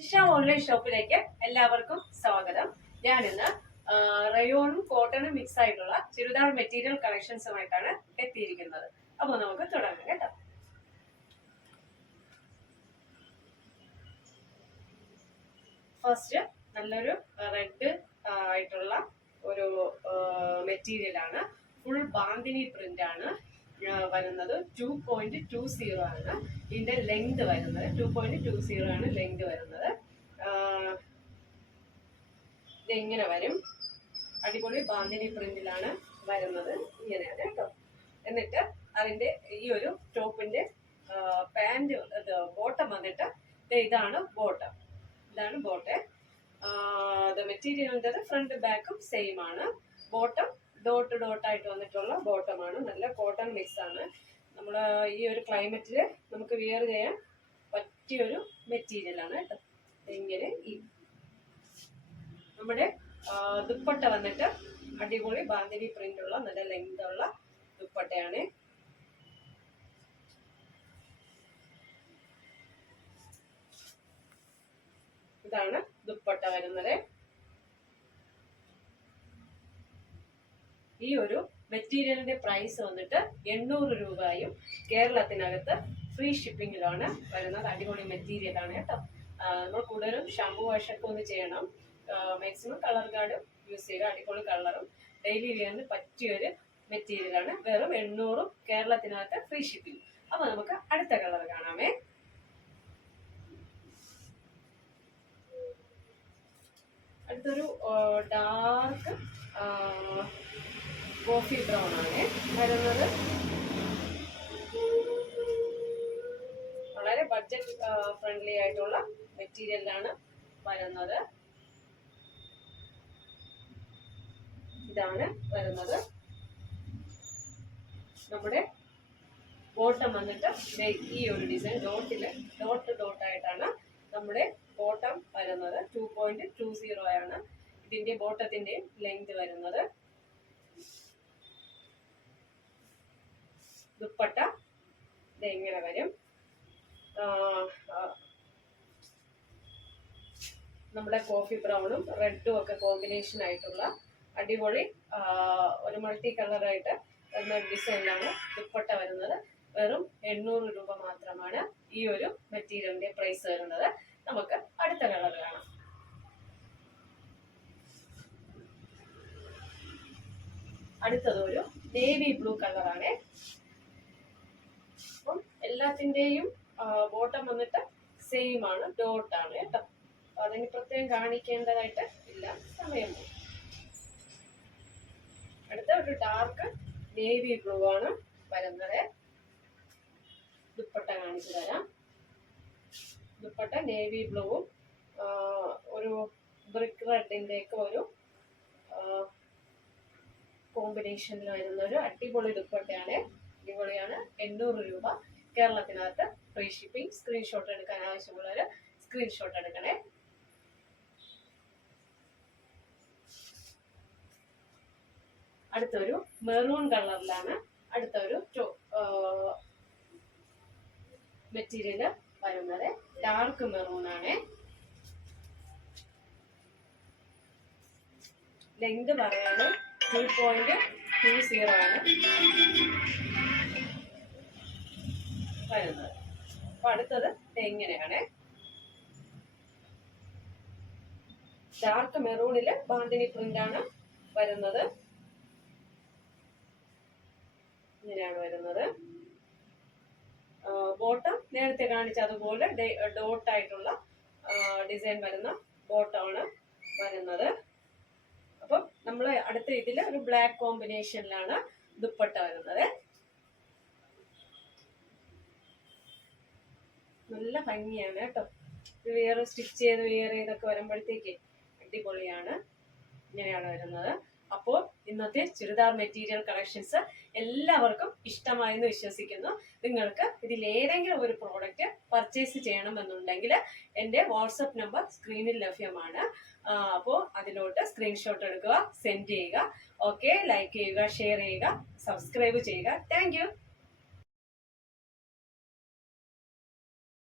Jisha online ഷോപ്പിലേക്ക് എല്ലാവർക്കും സ്വാഗതം. ഞാനിന്ന് റയോണും കോട്ടണും മിക്സ് ആയിട്ടുള്ള ചുരിദാർ മെറ്റീരിയൽ കളക്ഷൻസുമായിട്ടാണ് എത്തിയിരിക്കുന്നത്. അപ്പോൾ നമുക്ക് തുടങ്ങാം കേട്ടോ. ഫസ്റ്റ് നല്ലൊരു റെഡ് ആയിട്ടുള്ള ഒരു മെറ്റീരിയൽ ആണ്. ഫുൾ ബാന്തിനി പ്രിന്റ് ആണ് വരുന്നത്. 2.20 ആണ് ഇതിന്റെ ലെങ്ത് വരുന്നത്. 2.20 ആണ് ലെങ്ത് വരുന്നത്. ഇതെങ്ങനെ വരും? അടിപൊളി ബാന്തിനി പ്രിന്റിലാണ് വരുന്നത്. ഇങ്ങനെയാണ് കേട്ടോ. എന്നിട്ട് അതിന്റെ ഈ ഒരു ടോപ്പിന്റെ പാന്റ് ബോട്ടം വന്നിട്ട് ഇതാണ് ബോട്ടം. ഇതാണ് ബോട്ടം. മെറ്റീരിയലിൻ്റെ ഫ്രണ്ട് ബാക്കും സെയിം ആണ്. ബോട്ടം ഡോട്ട് ആയിട്ട് വന്നിട്ടുള്ള ബോട്ടമാണ്. നല്ല കോട്ടൺ മിക്സ് ആണ്. നമ്മൾ ഈ ഒരു ക്ലൈമറ്റിൽ നമുക്ക് വിയർ ചെയ്യാൻ പറ്റിയൊരു മെറ്റീരിയൽ ആണ് കേട്ടോ. ഇങ്ങനെ നമ്മുടെ ദുപ്പട്ട വന്നിട്ട് അടിപൊളി ബാന്തിനി പ്രിന്റ് ഉള്ള നല്ല ലെങ്ത് ഉള്ള ദുപ്പട്ടയാണ്. ഇതാണ് ദുപ്പട്ട വരുന്നത്. ഈ ഒരു മെറ്റീരിയലിന്റെ പ്രൈസ് വന്നിട്ട് 800 രൂപയും കേരളത്തിനകത്ത് ഫ്രീ ഷിപ്പിങ്ങിലാണ് വരുന്നത്. അടിപൊളി മെറ്റീരിയൽ ആണ് കേട്ടോ. നമ്മൾ കൂടുതലും ഷാമ്പു വാഷൊക്കെ ഒന്ന് ചെയ്യണം. മാക്സിമം കളർ ഗാർഡും യൂസ് ചെയ്യുക. അടിപൊളി കളറും ഡെയിലി വിയറിന് പറ്റിയൊരു മെറ്റീരിയലാണ്. വെറും 800 കേരളത്തിനകത്ത് ഫ്രീ ഷിപ്പിംഗ്. അപ്പൊ നമുക്ക് അടുത്ത കളർ കാണാമേ. അടുത്തൊരു ഡാർക്ക് കോഫി ബ്രൗൺ ആണ് വരുന്നത്. വളരെ ബഡ്ജറ്റ് ഫ്രണ്ട്ലി ആയിട്ടുള്ള മെറ്റീരിയലാണ് വരുന്നത്. ഇതാണ് വരുന്നത്. നമ്മുടെ ബോട്ടം വന്നിട്ട് ഈ ഒരു ഡിസൈൻ ഡോട്ട് ആയിട്ടാണ് നമ്മുടെ ബോട്ടം വരുന്നത്. 2.20 ആണ് ഇതിന്റെ ബോട്ടത്തിന്റെ ലെങ്ത് വരുന്നത്. ദുപ്പട്ട ഇതെങ്ങനെ വരും? നമ്മുടെ കോഫി ബ്രൗണും റെഡും ഒക്കെ കോമ്പിനേഷൻ ആയിട്ടുള്ള അടിപൊളി ഒരു മൾട്ടി കളറായിട്ട് വരുന്ന ഡിസൈനിലാണ് ദുപ്പട്ട വരുന്നത്. വെറും 800 രൂപ മാത്രമാണ് ഈ ഒരു മെറ്റീരിയലിന്റെ പ്രൈസ് വരുന്നത്. നമുക്ക് അടുത്ത കളർ കാണാം. അടുത്തത് ഒരു നേവി ബ്ലൂ കളറാണ്. അപ്പം എല്ലാത്തിന്റെയും ബോട്ടം വന്നിട്ട് സെയിം ആണ്, ഡോട്ട് ആണ് കേട്ടോ. അതിന് പ്രത്യേകം കാണിക്കേണ്ടതായിട്ട് ഇല്ല, സമയം. അടുത്ത ഒരു ഡാർക്ക് നേവി ബ്ലൂ ആണ് വരുന്നത്. ദുപ്പട്ട കാണിച്ചു തരാം. ദുപ്പട്ട നേവി ബ്ലൂവും ഒരു ബ്രിക്ക് റെഡിന്റെ ഒക്കെ ഒരു കോമ്പിനേഷനിൽ വരുന്ന ഒരു അടിപൊളി ദുപ്പട്ടയാണ്. അടിപൊളിയാണ്. 800 രൂപ കേരളത്തിനകത്ത് ഫ്രീ ഷിപ്പിംഗ്. സ്ക്രീൻഷോട്ട് എടുക്കാൻ ആവശ്യമുള്ളവർ സ്ക്രീൻഷോട്ട് എടുക്കണേ. അടുത്തൊരു മെറൂൺ കളറിലാണ് അടുത്തൊരു മെറ്റീരിയൽ വരുന്നത്. ഡാർക്ക് മെറൂൺ ആണ്. ലെങ്ത് പറയാണ് 2.20 ആണ് വരുന്നത്. അപ്പൊ അടുത്തത് എങ്ങനെയാണ്? ഡാർക്ക് മെറൂണില് ബാന്തിനി പ്രിന്റ് ആണ് വരുന്നത്. ഇങ്ങനെയാണ് വരുന്നത്. ബോട്ടം നേരത്തെ കാണിച്ച അതുപോലെ ഡോട്ട് ആയിട്ടുള്ള ഡിസൈൻ വരുന്ന ബോട്ടമാണ് വരുന്നത്. അപ്പം നമ്മൾ അടുത്ത ഇതിൽ ഒരു ബ്ലാക്ക് കോമ്പിനേഷനിലാണ് ദുപ്പട്ട വരുന്നത്. നല്ല ഭംഗിയാണ് കേട്ടോ. വേറെ സ്റ്റിച്ച് ചെയ്തൊക്കെ വരുമ്പോഴത്തേക്ക് അടിപൊളിയാണ്. ഇങ്ങനെയാണ് വരുന്നത്. അപ്പോൾ ഇന്നത്തെ ചുരിദാർ മെറ്റീരിയൽ കളക്ഷൻസ് എല്ലാവർക്കും ഇഷ്ടമായെന്ന് വിശ്വസിക്കുന്നു. നിങ്ങൾക്ക് ഇതിൽ ഏതെങ്കിലും ഒരു പ്രോഡക്റ്റ് പർച്ചേസ് ചെയ്യണമെന്നുണ്ടെങ്കിൽ എൻ്റെ വാട്സപ്പ് നമ്പർ സ്ക്രീനിൽ ലഭ്യമാണ്. അപ്പോൾ അതിലോട്ട് സ്ക്രീൻഷോട്ട് എടുക്കുക, സെൻഡ് ചെയ്യുക. ഓക്കെ, ലൈക്ക് ചെയ്യുക, ഷെയർ ചെയ്യുക, സബ്സ്ക്രൈബ് ചെയ്യുക. താങ്ക്